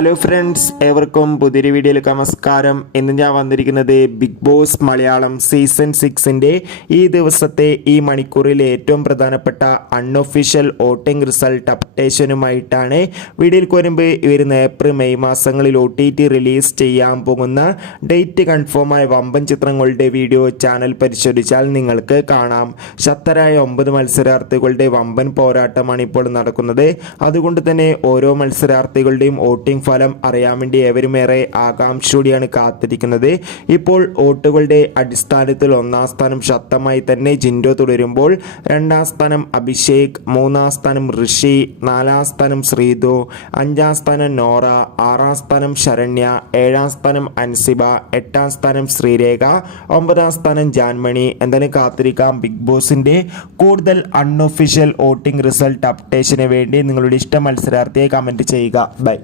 Hello friends ഏവർക്കും പുതിയൊരു വീഡിയോയിലേക്ക് നമസ്കാരം. ഇന്ന് ഞാൻ വന്നിരിക്കുന്നത് ബിഗ് ബോസ് മലയാളം സീസൺ സിക്സിന്റെ ഈ ദിവസത്തെ ഈ മണിക്കൂറിൽ ഏറ്റവും പ്രധാനപ്പെട്ട അൺഒഫീഷ്യൽ വോട്ടിംഗ് റിസൾട്ട് അപ്ഡേഷനുമായിട്ടാണ് വീഡിയോയിൽ വരുമ്പോൾ വരുന്ന ഏപ്രിൽ മെയ് മാസങ്ങളിൽ ഒ ടി ടി റിലീസ് ചെയ്യാൻ പോകുന്ന ഡേറ്റ് കൺഫേമായ വമ്പൻ ചിത്രങ്ങളുടെ വീഡിയോ ചാനൽ പരിശോധിച്ചാൽ നിങ്ങൾക്ക് കാണാം. ശക്തരായ ഒമ്പത് മത്സരാർത്ഥികളുടെ വമ്പൻ പോരാട്ടമാണ് ഇപ്പോൾ നടക്കുന്നത്. അതുകൊണ്ട് തന്നെ ഓരോ മത്സരാർത്ഥികളുടെയും വോട്ടിംഗ് ഫലം അറിയാൻ വേണ്ടി ഏവരുമേറെ ആകാംക്ഷയോടെയാണ് കാത്തിരിക്കുന്നത്. ഇപ്പോൾ വോട്ടുകളുടെ അടിസ്ഥാനത്തിൽ ഒന്നാം സ്ഥാനം ശക്തമായി തന്നെ ജിൻഡോ തുടരുമ്പോൾ രണ്ടാം സ്ഥാനം അഭിഷേക് മൂന്നാം സ്ഥാനം ഋഷി നാലാം സ്ഥാനം ശ്രീതു അഞ്ചാം സ്ഥാനം നോറ ആറാം സ്ഥാനം ശരണ്യ ഏഴാം സ്ഥാനം അൻസിബ എട്ടാം സ്ഥാനം ശ്രീരേഖ ഒമ്പതാം സ്ഥാനം ജാൻമണി. എന്തായാലും കാത്തിരിക്കാം? ബിഗ് ബോസിന്റെ കൂടുതൽ അൺഒഫീഷ്യൽ വോട്ടിംഗ് റിസൾട്ട് അപ്ഡേഷന് വേണ്ടി നിങ്ങളുടെ ഇഷ്ട മത്സരാർത്ഥിയെ കമന്റ് ചെയ്യുക. ബൈ.